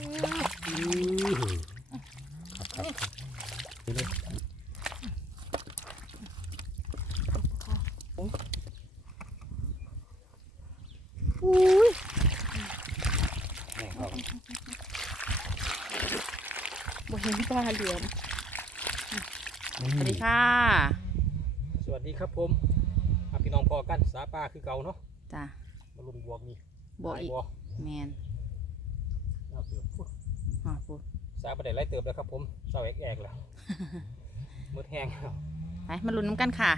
ครับครับนี่เลยอุ้ยแม่ครับบ่เห็นปลาเหลือมสวัสดีค่ะ สวัสดีครับผมพี่น้องพอกันสาปลาคือเก่าเนาะจ้ะมาลุมบวกนี่บวกอีกแมน น่าเสือพูดอ๋อพูดสาประเด็นไล่เติมแล้วครับผมเศร้าแอกแอกแล้วมืดแห้งแล้วไปมาลุ้นน้ำกันค่ะ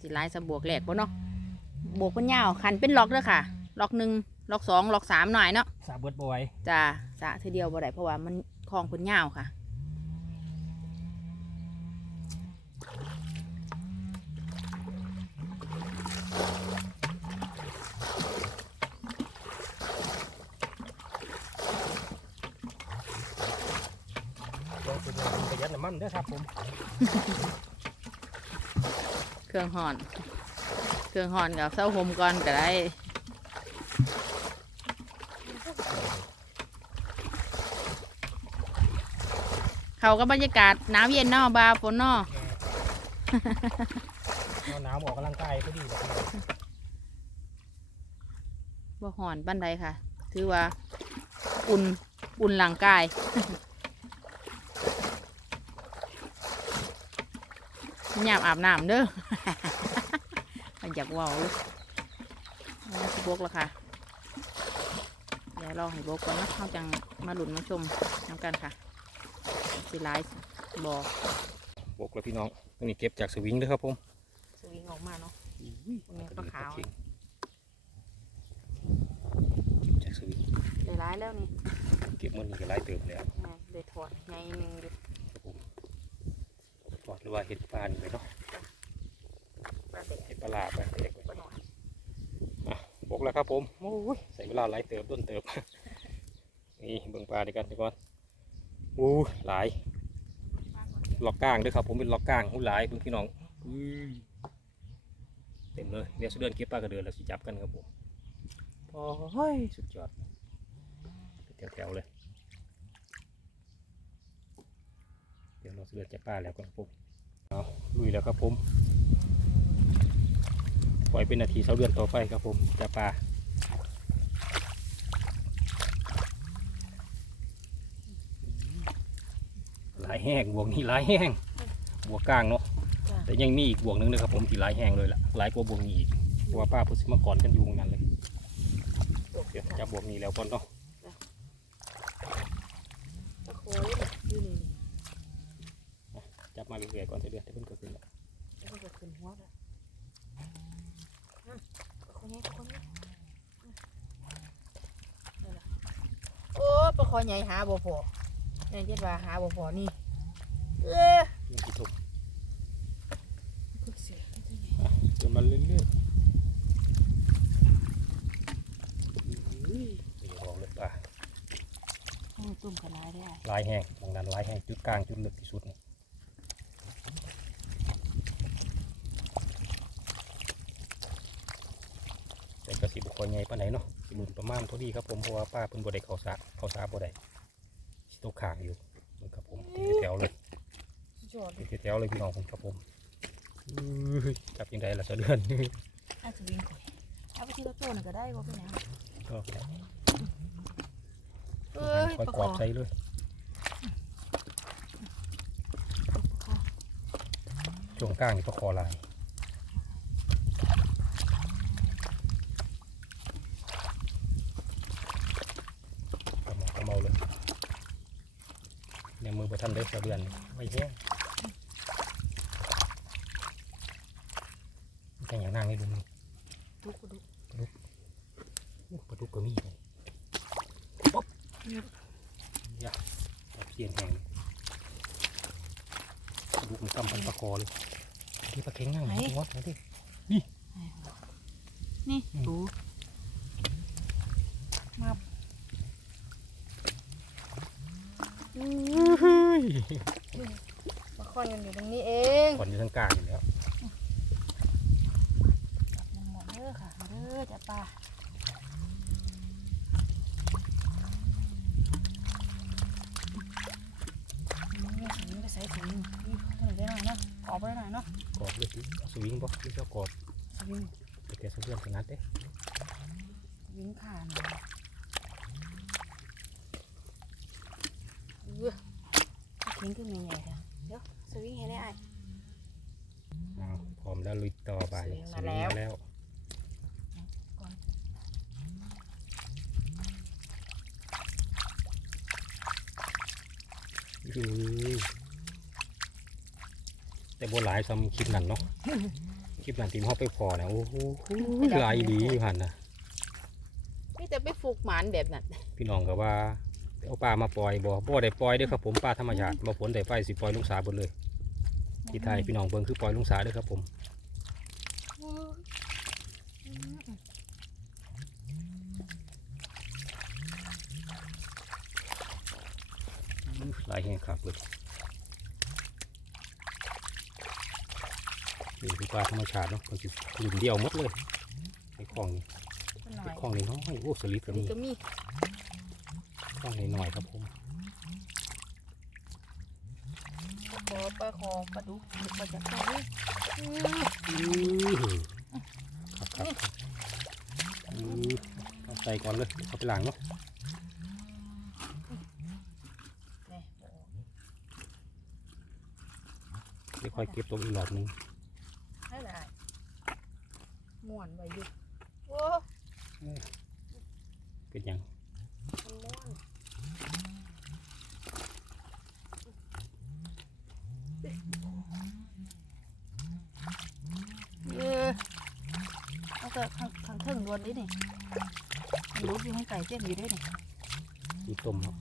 สิไล่สะบวกแหลกบ่เนาะบวกเป็นยาวคันเป็นล็อกเด้อค่ะ ล็อกหนึ่งล็อกสองล็อกสามหน่อยเนาะสาเบิดบอยจ้าสะทีเดียวบ่ได้เพราะว่ามันคลองเป็นยาวค่ะ ลองเป็น ประหยัดน้ำมันเด้อครับผมเครื่องห่อน เครื่องห่อนกับเส้าหมก่อนก็ได้เขาก็บรรยากาศหนาวเย็นเนาะบาฝนเนาะเอาหนาวออกกำลังกายก็ดีแบบนี้บ่ห่อนบันไดค่ะ ถือว่า อุ่น อุ่นหลังกาย ยามอาบน้ำเด้ออยากเว่าเลยเอาสิบกแล้วค่ะเดี๋ยวรอให้บกก่อนนะเขาจังมาหลุนมาชมน้ำกันค่ะสิไลฟ์บอบวกแล้วพี่น้องตัวนี้เก็บจากสวิงเด้อครับผมสวิงออกมาเนาะเป็นไงปลาขาวเก็บจากสวิงได้ร้ายแล้วนี่ เก็บมันนี่ก็ไล่เติมแล้วแม่ได้ถอดไงหนึ่งอ ยู่ครับผมปอดหรือว่าเห็ดปลานี่ไปเนาะปลาเด็กเห็ดปลาลาไปเด็กไปปลาหน่อยบกแล้วครับผมโอ้ยใส่เวลาหลายเติบต้นเติบนี่เบิ่งปลาดีกันดีก่อนอู้หลายล็อกก้างเด้วยครับผมเป็นล็อกก้างอู้หลายเบิ่งพี่น้องอุ้ยเต็มเลยเดี๋ยวสุดเดือนเก็บปลากระเดือนแล้วสิจับกันครับผมพอเฮ้ยสุดยอดเป็นแถวๆเลย ดี๋ยวเราสุดเดือนจับปลาแล้วกันปุ๊บเอาลุยแล้วครับผมปล่อยเป็นนาทีเสาเดือนต่อไปครับผมจับปลาหลายแห้งบวกนี้หลายแห้งบวกกลางเนาะจ้ะแต่ยังมีอีกบวกหนึงนะครับผมที่หลายแห้งเลยล่ะหลายกว่าบวกนี้อีกเพราะว่าป้าพุทธิมาก่อนกันอยู่ตรงนั้นเลยเดี๋ยวจับบวกนี้แล้วก่อนเนาะตะโคยอยู่นี่ จับมา เรื่อยๆก่อนเดือดจะเพิ่นก็ขึ้นแล้วแล้วก็ขึ้นหัวเลยตะโคยนี้ตะโคยนี้โอ้ปลาคอใหญ่หาบ่พอนี่เจ็ดว่าหาบ่พอนี่เออยังที่ทุกพึ่งเสียเดินมาเรื่อยๆนี่บอกเลยป่าตุ่มกระไรได้หลายแห้งตรงนั้นหลายแห้งจุดกลางจุดลึกที่สุดนี่ แต่กระสีบุคคลใหญ่ปานไหนเนาะสิหลุนประมาณเท่าดีครับผมเพราะว่าป้าเพิ่นบ่ได้เข้าสาเข้าสาบ่ได้สิตกข้างอยู่นี่ครับผมเป็นแถวเลยจอดเป็นแถวเลยพี่น้องผมครับผมอื้อจับยังไงล่ะสะเดือนอาจจะวิ่งข่อยเอาไปที่กระโจนก็ได้ก็เป็นหยังก็เอ้ยค่อยปลากควาอดใส่เลยช่วงกลางนี่ประคอลายกระเมากระเมาเลย ในมือประทันได้สะเดือนไม่แห้งแค่อย่างนั่งให้ดูนี่ดุกดุกปลาดุกก็มีเลยป๊อบยาแบบเสียนแห้งปลาดุกมันซ้ำพันปลาคอเลยที่ปลาเค็งนั่งไหนวะไหนดินี่อืมดูมา มาคอนกันอยู่ตรงนี้เองขอนอยู่ทางกลางอยู่แล้วหมดเด้อค่ะเด้อจ้าปลาใส่ถุงนี่ตัวไหนได้หน่อยนะกรอบไปหน่อยเนาะกรอบเลยสวิงบ่ที่เจ้ากรอบสวิงแต่แกสะเพื่อนขนาดเด้สวิงขาหน่อย ทิ้งขึ้นใหญ่ๆค่ะเดี๋ยวสวิงให้ได้ไอ้เอาพร้อมแล้วลุยต่อไปสวิงมาแล้วสงแล้วก่อนอื้อแต่บ่หลายซ้ำคลิปนั้นเนาะคลิปนั้นที่เขาไปพอเนี่ยโอ้โหหลายดีอยู่หันนะนี่แต่ไปฝึกหมานแบบนั้นพี่น้องก็ว่า เอาปลามาปล่อยบ่บ่ได้ปล่อยเด้อครับผมปลาธรรมชาติบ่ผลได้ไฟสิปล่อยลุงสาเบิดเลยที่ไทยพี่น้องเบิ่งคือปล่อยลุงสาเด้อครับผมหลายแห่งครับเลยนี่คือปลาธรรมชาติเนาะมันสิหลุมเดียวหมดเลยในคลองนี่หน่อในยคลองนี่น้อยโอ้สลิดก็นี่มี ก็มีคลองนี่หน่อยครับผมคอปลาคอปลาดุกปลาจักรเลยอื้อครับครับครับอื้อเอาใส่ก่อนเลยเอาไปล้างเนาะนี่เดี๋ยวค่อยเก็บตรงอีกรอบหนึงให้ได้ม่วนไว้อยู่โอ้เป็นหยัง มันม่วนเออเอาแต่ข้างข้าง เทิงดวนนี่นี่รู้อยู่ข้างไก่เต้นอยู่ด้วยนี่มีต้มเนาะ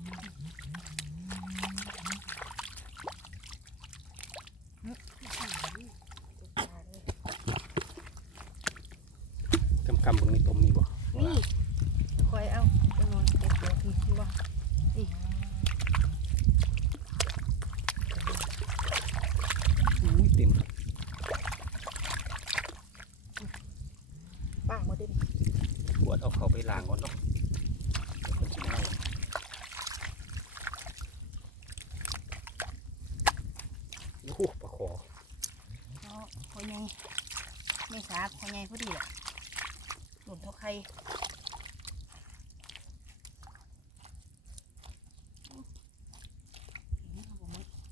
กำกำบนมีต้มมีบ่ นี่คอยเอาไปนอนเก็บเดี๋ยวทีบ่ อุ้ยเต็ม ป้ามาดิ ขวดเอาเขาไป ล้างก่อนเนาะเดี๋ยวเพิ่นสิมาเอาโอ้โหปลาคอเนาะคอยไงไม่สาคอยไงพอดีแหละหลุมเท่าใคร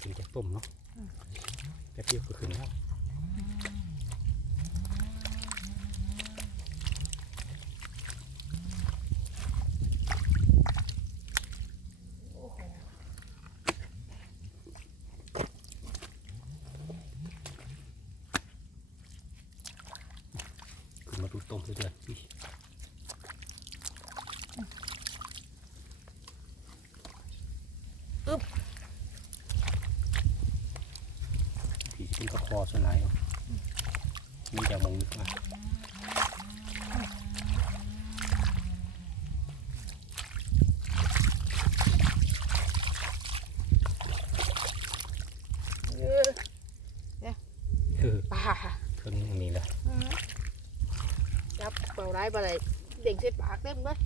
ถึงจะต้มเนาะอืมแป๊บเดียวก็ขึ้นแล้ว โอ้โห ขึ้นมาดูต้มเรื่อยๆพี่พี่จะเป็นกระคอ สวนไหนายเอามีแต่มองนึกมาเออเออปลาเครื่องนี้แหละอืมจับเป่าร้ายปลาไหลเด่งใส่ปากเต็มเลย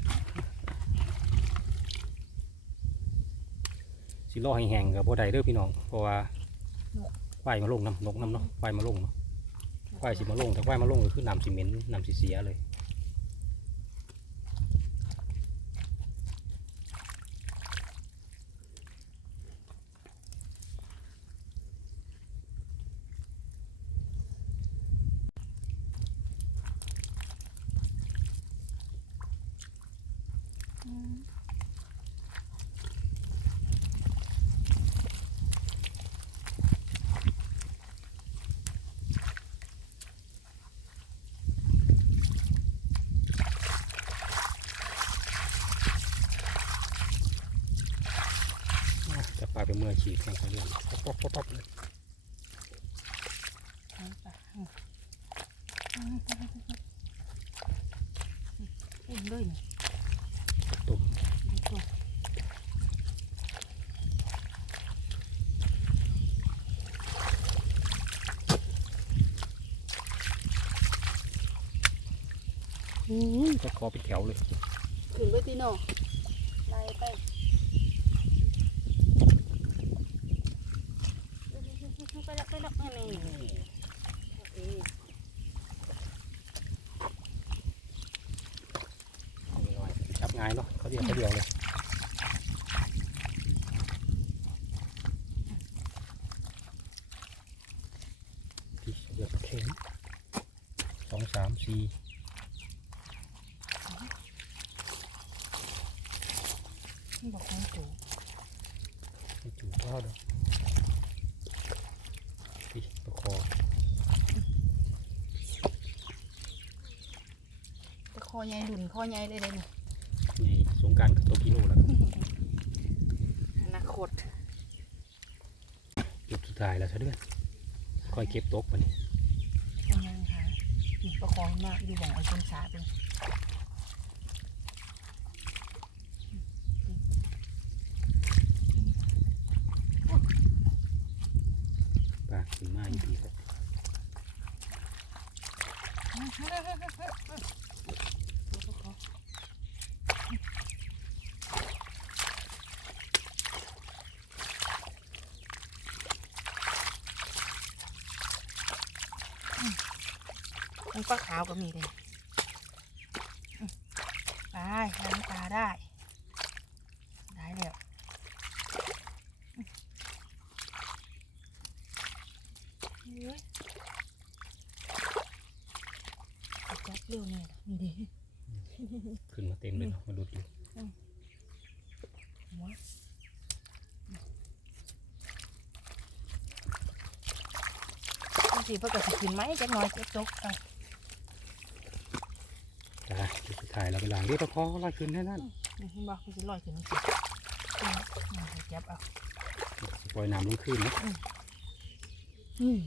สิรอให้แห้งกับบ่ได้เด้อพี่น้อง เพราะว่า ควายมาลงน้ำนกน้ำเนาะควายมาลงเนาะควายสิมาลงแต่ควายมาลงก็คือน้ำสีเหม็นน้ำสีเสียเลย อืม จะปลาไปเมื่อ ฉีดแข่งเขาเรื่องป๊อปป๊อปป๊อปป๊อปเลยเอาไปอืมอืมเต็มเลยนี่ต้มดูตัวอุ้ยตะคอไปนแถวเลย ขึ้นไปที่โน่ไล่ไปไปแล้วไปแล้วนี่ เดียวเลยที่เดือดเข็มสองสามสี่บอกให้จูไม่จุเท่าเด้อที่ประคอตะคอใหญ่หลุนคอใหญ่เลยเลยนี่ในสง กรารกับโตกิโลแล้วครับอนาคตจุดสุดท้ายแล้วซะเด้วยคอยเก็บตกมานี่ยังไงคะนี่ประคองมากอยู่หวังไอ้คนสาเป็นปลาขึ้นมาอยู่ดีครับ มันปลาขาวก็มีเลยอืมไปล้างตาได้ ได้แล้วอืมเฮ้ยจับเร็วแน่ล่ะนี่ดิขึ้นมาเต็มเลยเนาะมาดูดอยู่หัวจังสิเพื่อก็สิกินไหมจักหน่อยจักจกไป จ้าจุดสุดท้ายแล้วไปล้างเรียกประคอลอยขึ้นแน่นั่นนี่เห็นบ่คือสิลอยขึ้นนี่สิอืมอืมจับเอาสิปล่อยน้ำลงขึ้นนะอืม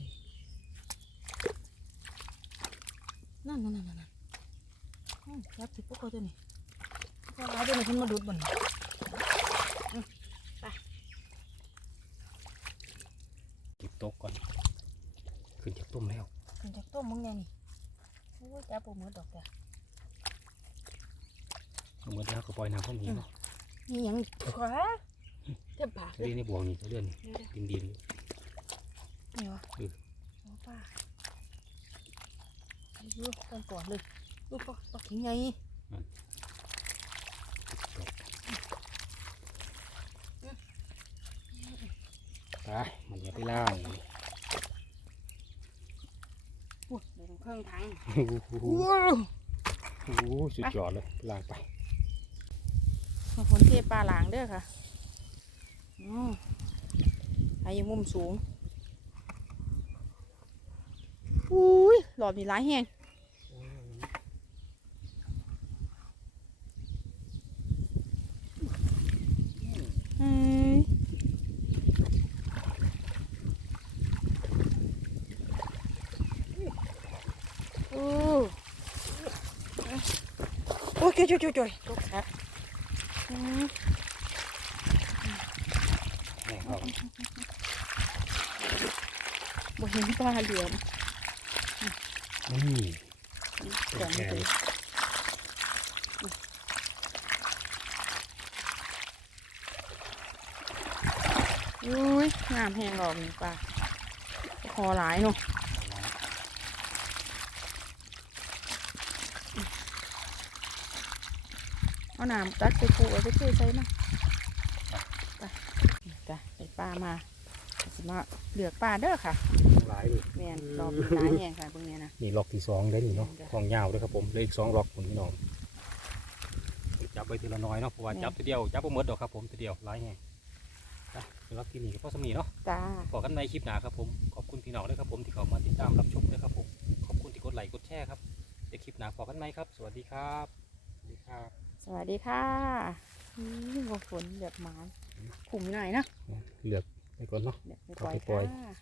นั่นนั่นนั่นนั่นอืมจับสิพวกเขาตัวนี้พวกเราตัวนี้เพิ่นมาดูดบ่นเก็บตกก่อน ขึ้นจากต้มแล้ว ขึ้นจากต้มมึงไงนี่โอ้ยจับบ่หมดดอกจ้ะ เอามื่อแล้วก็ปล่อยน้ำพวกนี้เนาะนี่หยังขวาเจ็บปากเลเรื่ยองนี้บวกนี่เรื่องนี้เดี๋ยวดินดินๆนี่วะอือโอ้ป้าลูกกันก่อนเลยลูกปลาปลาขิงไงไปมันอย่าไปล่างโอ้ยเดี๋ยวเครื่องทั้งโอ้โหว้าวโอ้โหสุดยอดเลยล่างไป มาคนเทปลาหลางเด้อค่ะอืมไอ้อยู่มุมสูงอุ้ยหลอดมีหลายแหงเฮ้ยโอ้โอ้ยจ่อยจ่อยจ่อยตกครั บอืมแม่เขาบ่เห็นปลาเหลือมนี่เหลือมไม่เลยอุ้ยงามแหงหรอกนี่ปลาคอหลายเนาะ เอาน้ำตักไปปูเอาไปเทใส่มาไปจ้ะไปปลามาสิมาเหลือกปลาเด้อค่ะหลายเลยแม่นรอบมีหลายแหงค่ะเบิ่งเนี้ยนะนี่ล็อกที่สองได้นี่เนาะจ้ะของยาวด้วยครับผมเหลยอีกสองล็อกคุณพี่น้องจับไปทีละน้อยเนาะเพราะว่าจับทีเดียวจับไปหมดดอกครับผมทีเดียวหลายแห่งไปสำหรับที่นี่ก็พอสำนีเนาะจ้าพอกันในคลิปหน้าครับผมขอบคุณพี่น้องด้วยครับผมที่เข้ามาติดตามรับชมด้วยครับผมขอบคุณที่กดไลค์กดแชร์ครับเดี๋ยวคลิปหน้าพอกันไหมครับ สวัสดีครับสวัสดีครับส วัสดีค่ะนี่ว่าฝนเดือดหมานขุมหน่อยนะเลือกไปก่อนเนาะเดี๋ยวไปเอาปล่อยไปปล่อยค่ะ